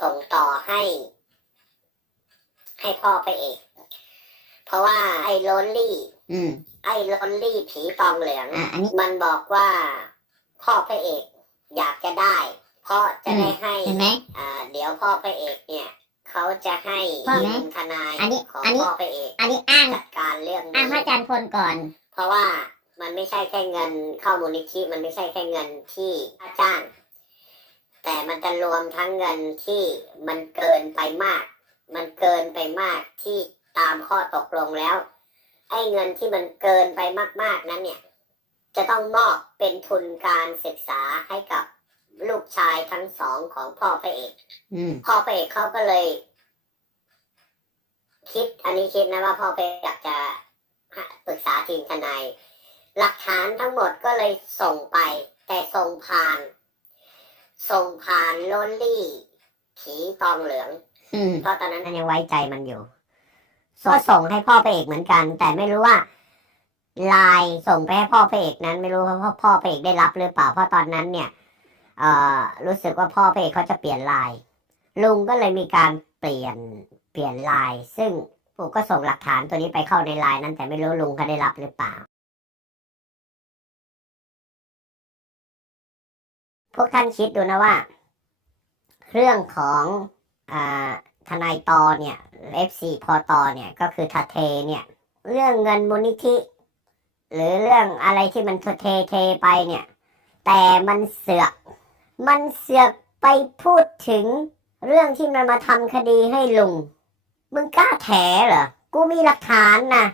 ส่งต่อให้ ให้พ่อไปเอกเพราะว่าไอ้โรนลี่อืม ไอ้โรนลี่ผีตองเหลือง อะอันนี้ มันบอกว่าพ่อพระเอกอยากจะได้เพราะจะได้ให้เห็นไหม อ่าเดี๋ยวพ่อพระเอกเนี่ย เขาจะให้พ่อไหมทีมทนายอันนี้ของอันนี้ พ่อพระเอกอันนี้อ้างจัดการเรื่องอ้างนี้ พระอาจารย์พลก่อน เพราะว่ามันไม่ใช่แค่เงินเข้ามูลนิธิมันไม่ใช่แค่เงินที่ค่าจ้าง แต่มันจะรวมทั้งเงินที่มันเกินไปมาก มันเกินไปมากที่ตามข้อตกลงแล้ว ไอ้เงินที่มันเกินไปมาก ๆนั้นเนี่ย จะต้องมอบเป็นทุนการศึกษาให้กับลูกชายทั้งสองของพ่อพระเอกอืมพ่อพระเอกเขาก็เลย คิด อันนี้คิดนะว่าพ่อพระเอกอยากจะปรึกษาทีมทนายหลักฐานทั้งหมดก็เลยส่งไป แต่ส่งผ่าน ส่งผ่านโลนลี่ผีตองเหลืองอืมเพราะตอนนั้นยังไว้ใจมันอยู่ก็ส่งให้พ่อพระเอกเหมือนกัน แต่ไม่รู้ว่าไลน์ส่งไปให้พ่อพระเอกนั้น ไม่รู้ว่าพ่อพ่อพระเอกได้รับหรือเปล่าเพราะตอนนั้นเนี่ย เอ่อรู้สึกว่าพ่อพระเอกเขาจะเปลี่ยนไลน์ลุงก็เลยมีการเปลี่ยนเปลี่ยนไลน์ซึ่งปู่ก็ส่งหลักฐานตัวนี้ไปเข้าในไลน์นั้น แต่ไม่รู้ลุงเขาได้รับหรือเปล่า พวกท่านคิดดูนะว่า เรื่องของอทนายตอเนี่ย FC พอตอเนี่ยก็คือทาเทเนี่ยเรื่องเงินมูลนิธิ หรือเรื่องอะไรที่มันเทเทไปเนี่ย แต่มันเสือกมันเสือกไปพูดถึงเรื่องที่มันมาทำคดีให้ลุง มึงกล้าแถเหรอ กูมีหลักฐานนะ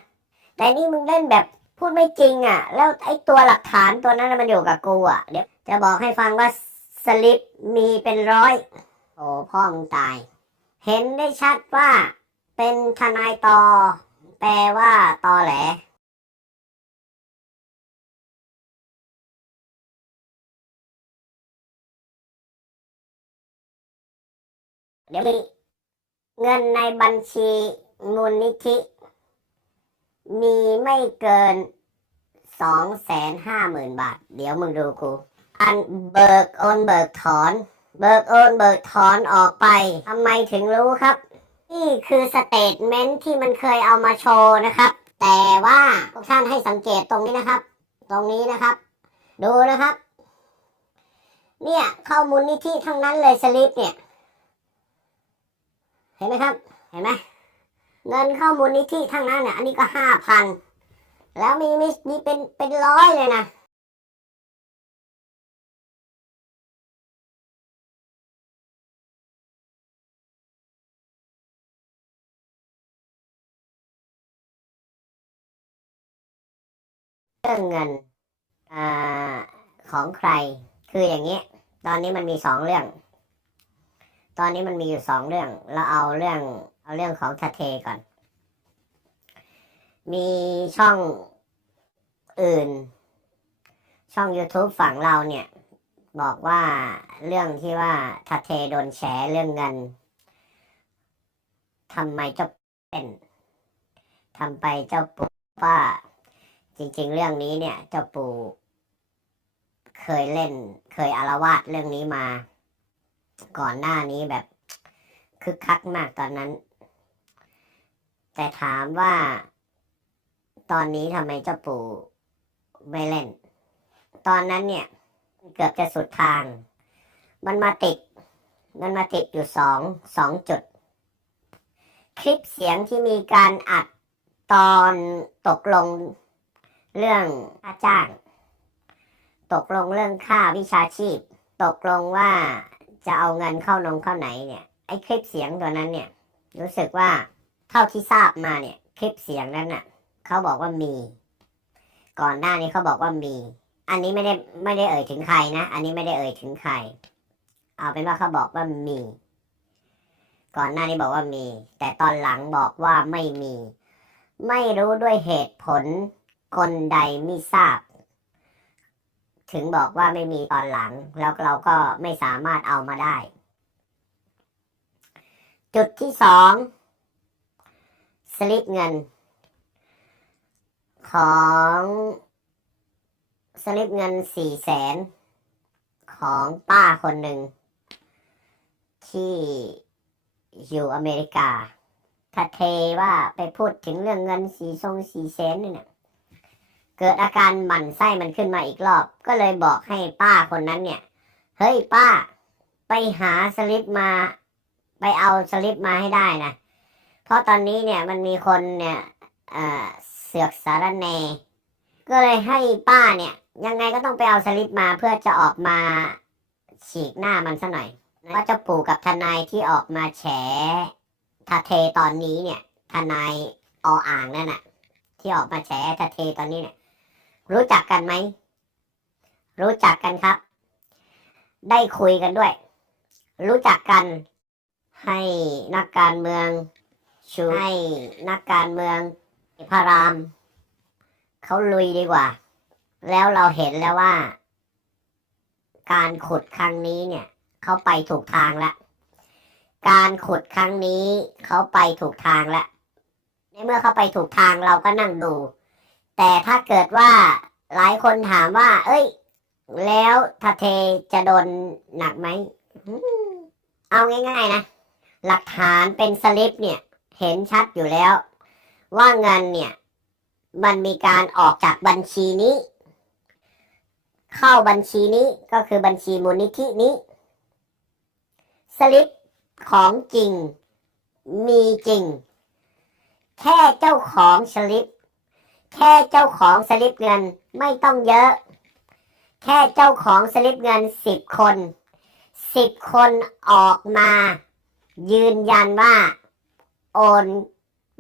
แต่นี่มึงเล่นแบบพูดไม่จริงอะ่ะ แล้วไอ้ตัวหลักฐานตัวนั้นมันอยู่กับกูอะ่ะเดี๋ยว จะบอกให้ฟังว่าสลิปมีเป็นร้อย โอ้พ่อมึงตาย เห็นได้ชัดว่า เป็นทนายตอแปลว่าตอแหลเดี๋ยวมีเงินในบัญชีมูลนิธิ มีไม่เกินสองแสนห้าหมื่นบาท เดี๋ยวมึงดูกู อันเบิกโอนเบิกถอน เบิกโอนเบิกถอนออกไปทำไมถึงรู้ครับ นี่คือสเตทเมนต์ที่มันเคยเอามาโชว์นะครับ แต่ว่าพวกท่านให้สังเกตตรงนี้นะครับ ตรงนี้นะครับ ดูนะครับ เนี่ยข้อมูลนิธิทั้งนั้นเลยสลิปเนี่ย เห็นไหมครับ เห็นไหมเงินเข้ามูลนิธิทั้งนั้นเนี่ยอันนี้ก็ห้าพันแล้วมีมีมีเป็นเป็นร้อยเลยนะ รื่องเงินอของใคร คืออย่างนี้ ตอนนี้มันมีสองเรื่อง ตอนนี้มันมีอยู่สองเรื่อง เราเอาเรื่องเอาเรื่องของทะเทก่อน มีช่องอื่น ช่อง YouTube ฝั่งเราเนี่ย บอกว่าเรื่องที่ว่าทะเทโดนแฉเรื่องเงินทำไมเจ้าเป็นทำไปเจ้าปู่ว่า จริง ๆ เรื่องนี้เนี่ยเจ้าปู่เคยเล่น เคยอารวาสเรื่องนี้มา ก่อนหน้านี้แบบคึกคักมากตอนนั้น แต่ถามว่าตอนนี้ทำไมเจ้าปู่ไม่เล่น ตอนนั้นเนี่ย เกือบจะสุดทาง มันมาติด มันมาติดอยู่สองสองจุด คลิปเสียงที่มีการอัดตอนตกลง เรื่องค่าจ้างตกลงเรื่องค่าวิชาชีพ ตกลงว่าจะเอาเงินเข้านงเข้าไหนเนี่ยไอ้คลิปเสียงตัวนั้นเนี่ย รู้สึกว่าเท่าที่ทราบมาเนี่ย คลิปเสียงนั้นน่ะเขาบอกว่ามี ก่อนหน้านี้เขาบอกว่ามี อันนี้ไม่ได้ไม่ได้เอ่ยถึงใครนะ อันนี้ไม่ได้เอ่ยถึงใคร เอาเป็นว่าเขาบอกว่ามี ก่อนหน้านี้บอกว่ามี แต่ตอนหลังบอกว่าไม่มี ไม่รู้ด้วยเหตุผล คนใดไม่ทราบ ถึงบอกว่าไม่มีตอนหลัง แล้วเราก็ไม่สามารถเอามาได้ จุดที่สองสลิปเงิน ของสลิปเงินสี่แสนของป้าคนหนึ่ง ที่อยู่อเมริกาถ้าเทว่าไปพูดถึงเรื่องเงินสีทรงสีเซนนี่เนี่ย เกิดอาการหมั่นไส้มันขึ้นมาอีกรอบ ก็เลยบอกให้ป้าคนนั้นเนี่ย เฮ้ยป้า ไปหาสลิปมา ไปเอาสลิปมาให้ได้นะ เพราะตอนนี้เนี่ยมันมีคนเนี่ยเเสือกสารแนก็เลยให้ป้าเนี่ย ยังไงก็ต้องไปเอาสลิปมาเพื่อจะออกมาฉีกหน้ามันซะหน่อยว่าเจ้าปู่กับทนายที่ออกมาแฉทาเทตอนนี้เนี่ย ทนายออ่างนั่นน่ะ ที่ออกมาแฉทาเทตอนนี้เนี่ย รู้จักกันไหม รู้จักกันครับ ได้คุยกันด้วย รู้จักกัน ให้นักการเมือง ชูให้นักการเมืองพระราม เขาลุยดีกว่า แล้วเราเห็นแล้วว่า การขุดครั้งนี้เนี่ย เขาไปถูกทางแล้วการขุดครั้งนี้เขาไปถูกทางแล้วในเมื่อเขาไปถูกทางเราก็นั่งดู แต่ถ้าเกิดว่าหลายคนถามว่า เอ้ย แล้วทาเทจะโดนหนักไหมอืมเอาง่ายๆนะ หลักฐานเป็นสลิปเนี่ย เห็นชัดอยู่แล้ว ว่าเงินเนี่ย มันมีการออกจากบัญชีนี้ เข้าบัญชีนี้ก็คือบัญชีมูลนิธินี้ สลิปของจริงมีจริง แค่เจ้าของสลิป แค่เจ้าของสลิปเงินไม่ต้องเยอะ แค่เจ้าของสลิปเงินสิบคนสิบคนออกมา ยืนยันว่า โอน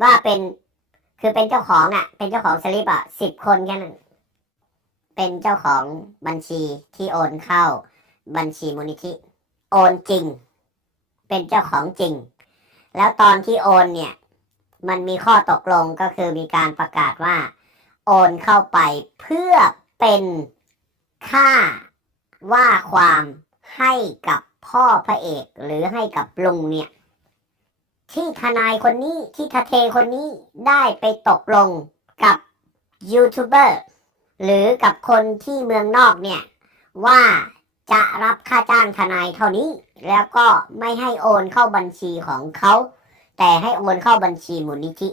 ว่าเป็นคือเป็นเจ้าของอะ เป็นเจ้าของสลิปอะสิบคนแค่นั้นเป็นเจ้าของบัญชีที่โอนเข้าบัญชีมูลนิธิ โอนจริง เป็นเจ้าของจริง แล้วตอนที่โอนเนี่ย มันมีข้อตกลงก็คือมีการประกาศว่า โอนเข้าไปเพื่อเป็นค่าว่าความให้กับพ่อพระเอกหรือให้กับลุงเนี่ย ที่ทนายคนนี้ที่ทะเทคนนี้ได้ไปตกลงกับยูทูบเบอร์หรือกับคนที่เมืองนอกเนี่ย ว่าจะรับค่าจ้างทนายเท่านี้ แล้วก็ไม่ให้โอนเข้าบัญชีของเขา แต่ให้โอนเข้าบัญชีมูลนิธิ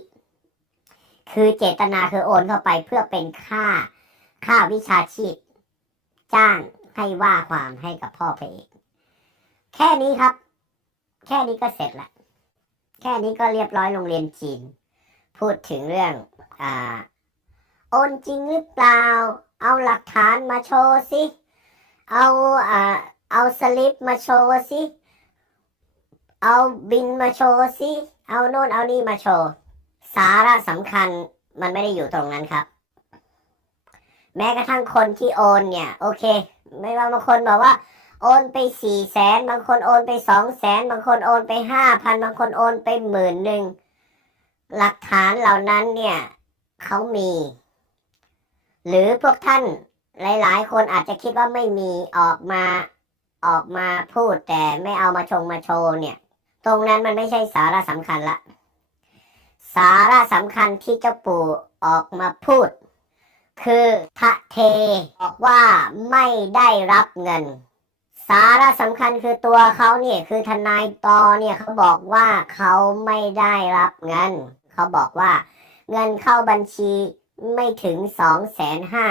คือเจตนาคือโอนเข้าไปเพื่อเป็นค่าค่าวิชาชีพ จ้างให้ว่าความให้กับพ่อพระเอกแค่นี้ครับ แค่นี้ก็เสร็จละแค่นี้ก็เรียบร้อยโรงเรียนจีน พูดถึงเรื่องอ่าโอนจริงหรือเปล่า เอาหลักฐานมาโชว์สิเอาอ่าเอาสลิปมาโชว์สิเอาบินมาโชว์สิเอาโน่นเอานี่มาโชว์ สาระสำคัญมันไม่ได้อยู่ตรงนั้นครับ แม้กระทั่งคนที่โอนเนี่ย โอเค ไม่ว่าบางคนบอกว่า โอนไปสี่แสนบางคนโอนไปสองแสนบางคนโอนไปห้าพันบางคนโอนไปหมื่นหนึ่งหลักฐานเหล่านั้นเนี่ยเขามี หรือพวกท่านหลาย ๆ คนอาจจะคิดว่าไม่มีออกมาออกมาพูดแต่ไม่เอามาชงมาโชว์เนี่ย ตรงนั้นมันไม่ใช่สาระสำคัญละ สาระสำคัญที่เจ้าปู่ออกมาพูด คือทะเทบอกว่าไม่ได้รับเงิน สาระสำคัญคือตัวเขาเนี่ยคือทนายตอเนี่ยเขาบอกว่าเขาไม่ได้รับเงิน เขาบอกว่าเงินเข้าบัญชีไม่ถึงสองแสนห้า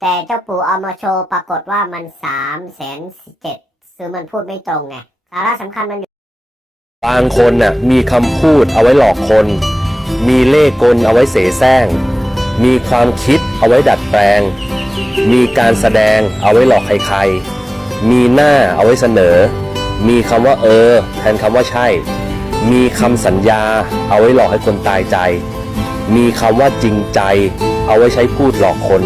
แต่เจ้าปู่เอามาโชว์ปรากฏว่ามันสามแสนเจ็ดซึ่งมันพูดไม่ตรงไงสาระสำคัญมัน บางคนน่ะมีคำพูดเอาไว้หลอกคน มีเล่กลเอาไว้เสแสร้ง มีความคิดเอาไว้ดัดแปลง มีการแสดงเอาไว้หลอกใครๆ มีหน้าเอาไว้เสนอ มีคำว่าเออ แทนคำว่าใช่ มีคำสัญญาเอาไว้หลอกให้คนตายใจ มีคำว่าจริงใจ เอาไว้ใช้พูดหลอกคน